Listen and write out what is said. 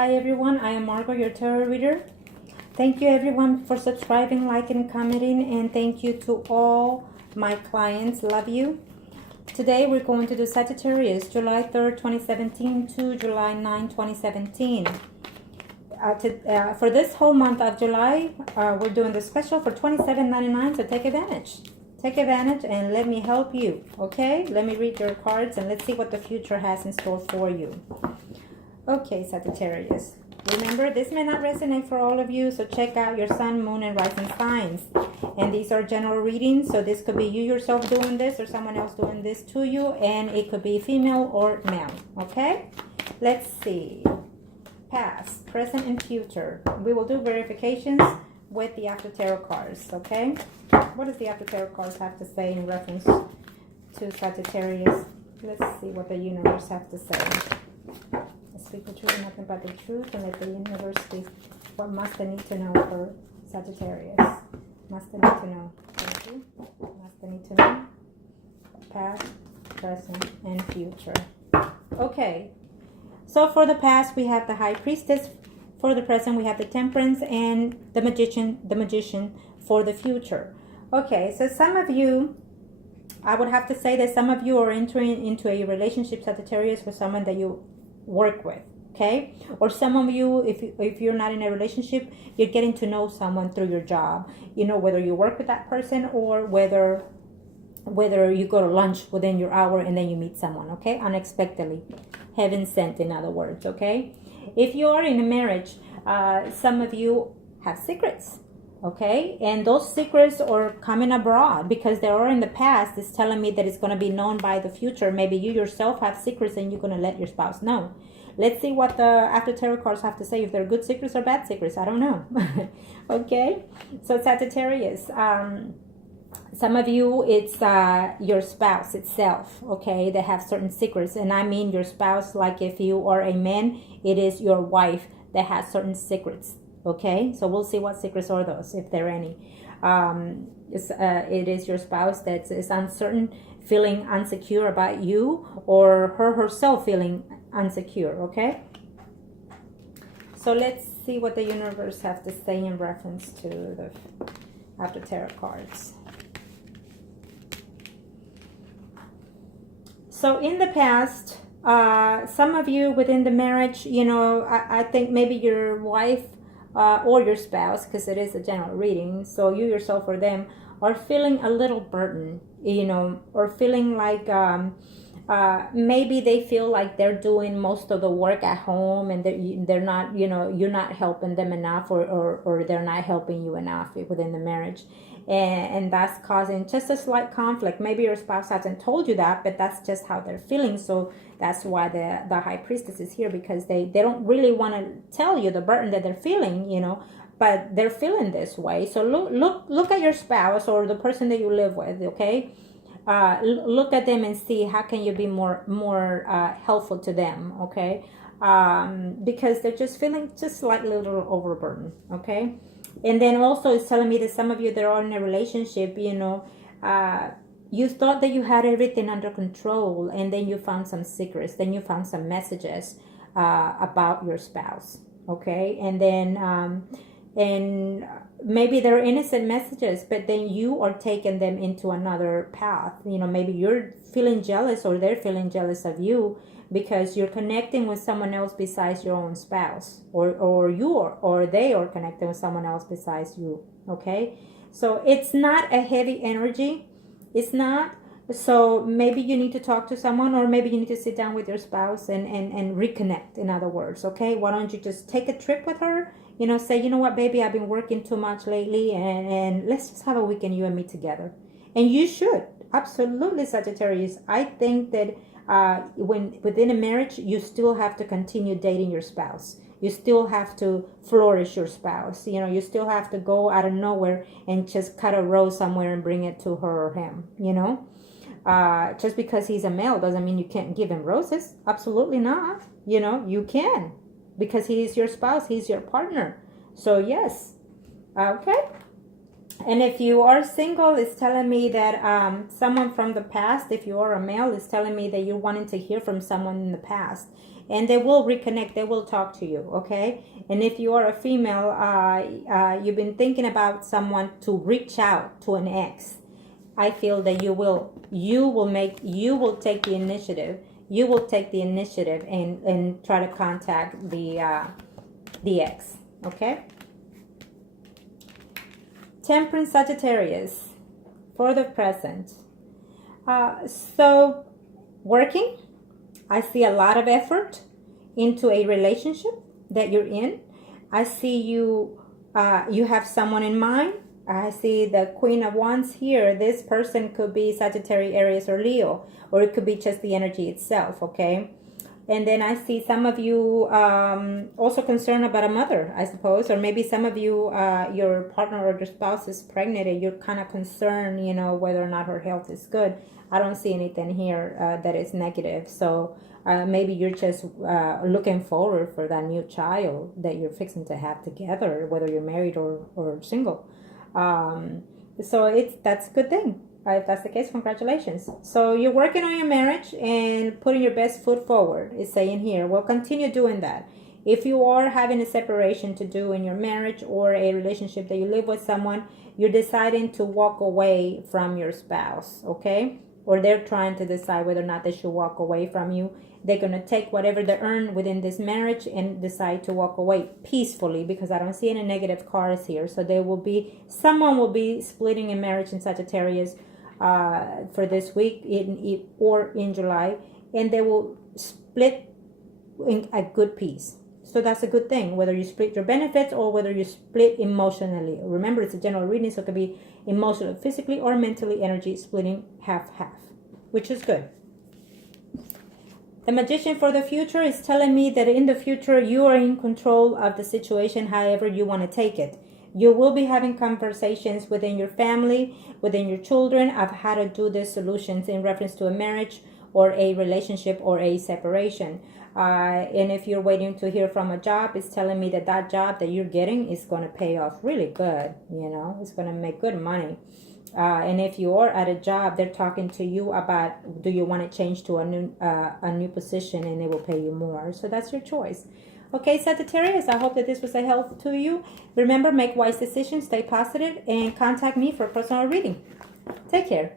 Hi everyone, I am Margot, your tarot reader. Thank you everyone for subscribing, liking, and commenting, and thank you to all my clients. Love you. Today we're going to do Sagittarius, July 3rd, 2017 to July 9, 2017. For this whole month of July, we're doing the special for $27.99, so take advantage. Take advantage and let me help you, okay? Let me read your cards and let's see what the future has in store for you. Okay, Sagittarius. Remember, this may not resonate for all of you, so check out your sun, moon, and rising signs. And these are general readings, so this could be you yourself doing this or someone else doing this to you, and it could be female or male, okay? Let's see. Past, present, and future. We will do verifications with the After Tarot cards, okay? What does the After Tarot cards have to say in reference to Sagittarius? Let's see what the universe has to say. Speak the truth and nothing but the truth, and let the universe speak. What must they need to know for Sagittarius? Must they need to know? Thank you. Must they need to know? Past, present, and future. Okay. So for the past, we have the High Priestess. For the present, we have the Temperance and the Magician for the future. Okay, so some of you, I would have to say that some of you are entering into a relationship, Sagittarius, with someone that you work with, okay? Or some of you, if you're not in a relationship, you're getting to know someone through your job. You know, whether you work with that person or whether you go to lunch within your hour and then you meet someone, okay? Unexpectedly. Heaven sent, in other words, okay? If you are in a marriage, some of you have secrets, okay? And those secrets are coming abroad because they are in the past. It's telling me that it's going to be known by the future. Maybe you yourself have secrets and you're going to let your spouse know. Let's see what the After Tarot cards have to say, if they're good secrets or bad secrets. I don't know. Okay? So Sagittarius, some of you, it's your spouse itself, okay? They have certain secrets. And I mean your spouse, like if you are a man, it is your wife that has certain secrets. Okay, so we'll see what secrets are those, if there are any. It is your spouse that is uncertain, feeling insecure about you, or her herself feeling insecure, okay? So let's see what the universe has to say in reference to the After Tarot cards. So in the past, some of you within the marriage, you know, I think maybe your wife or your spouse, because it is a general reading, so you yourself or them are feeling a little burden, you know, or feeling like maybe they feel like they're doing most of the work at home and they're not, you know, you're not helping them enough, or they're not helping you enough within the marriage. And that's causing just a slight conflict. Maybe your spouse hasn't told you that, but that's just how they're feeling. So that's why the High Priestess is here, because they don't really want to tell you the burden that they're feeling, you know, but they're feeling this way. So look at your spouse or the person that you live with, okay? Look at them and see how can you be more helpful to them, okay? Because they're just feeling just slightly a little overburdened, okay? And then also it's telling me that some of you that are in a relationship, you know, you thought that you had everything under control, and then you found some secrets, then you found some messages about your spouse, okay? And then and maybe they're innocent messages, but then you are taking them into another path. You know, maybe you're feeling jealous or they're feeling jealous of you because you're connecting with someone else besides your own spouse, or they are connecting with someone else besides you, okay? So it's not a heavy energy. It's not. So maybe you need to talk to someone, or maybe you need to sit down with your spouse and reconnect, in other words, okay? Why don't you just take a trip with her? You know, say, you know what, baby, I've been working too much lately, and let's just have a weekend, you and me together. And you should. Absolutely, Sagittarius. I think that when within a marriage, you still have to continue dating your spouse. You still have to flourish your spouse. You know, you still have to go out of nowhere and just cut a rose somewhere and bring it to her or him, you know? Just because he's a male doesn't mean you can't give him roses. Absolutely not. You know, you can, because he is your spouse. He's your partner. So yes. Okay. And if you are single, it's telling me that someone from the past, if you are a male, is telling me that you're wanting to hear from someone in the past. and they will reconnect. They will talk to you, okay? And if you are a female, you've been thinking about someone to reach out to an ex. I feel that you will take the initiative. You will take the initiative and try to contact the ex, okay? Temperance, Sagittarius, for the present. So working, I see a lot of effort into a relationship that you're in. I see you have someone in mind. I see the Queen of Wands here. This person could be Sagittarius, Aries, or Leo, or it could be just the energy itself, okay? And then I see some of you also concerned about a mother, I suppose, or maybe some of you, your partner or your spouse is pregnant and you're kind of concerned, you know, whether or not her health is good. I don't see anything here that is negative. So maybe you're just looking forward for that new child that you're fixing to have together, whether you're married or single. So that's a good thing. If that's the case, congratulations. So you're working on your marriage and putting your best foot forward, it's saying here. Well, continue doing that. If you are having a separation to do in your marriage or a relationship that you live with someone, you're deciding to walk away from your spouse, okay? Or they're trying to decide whether or not they should walk away from you. They're going to take whatever they earn within this marriage and decide to walk away peacefully, because I don't see any negative cards here. So someone will be splitting a marriage in Sagittarius for this week or in July, and they will split in a good peace. So that's a good thing, whether you split your benefits or whether you split emotionally. Remember, it's a general reading, so it could be emotionally, physically, or mentally energy splitting half-half, which is good. The Magician for the future is telling me that in the future you are in control of the situation however you want to take it. You will be having conversations within your family, within your children, of how to do the solutions in reference to a marriage or a relationship or a separation. And if you're waiting to hear from a job, it's telling me that job that you're getting is going to pay off really good. You know, it's going to make good money. And if you are at a job, they're talking to you about, do you want to change to a new position, and they will pay you more. So that's your choice. Okay, Sagittarius, I hope that this was a help to you. Remember, make wise decisions, stay positive, and contact me for a personal reading. Take care.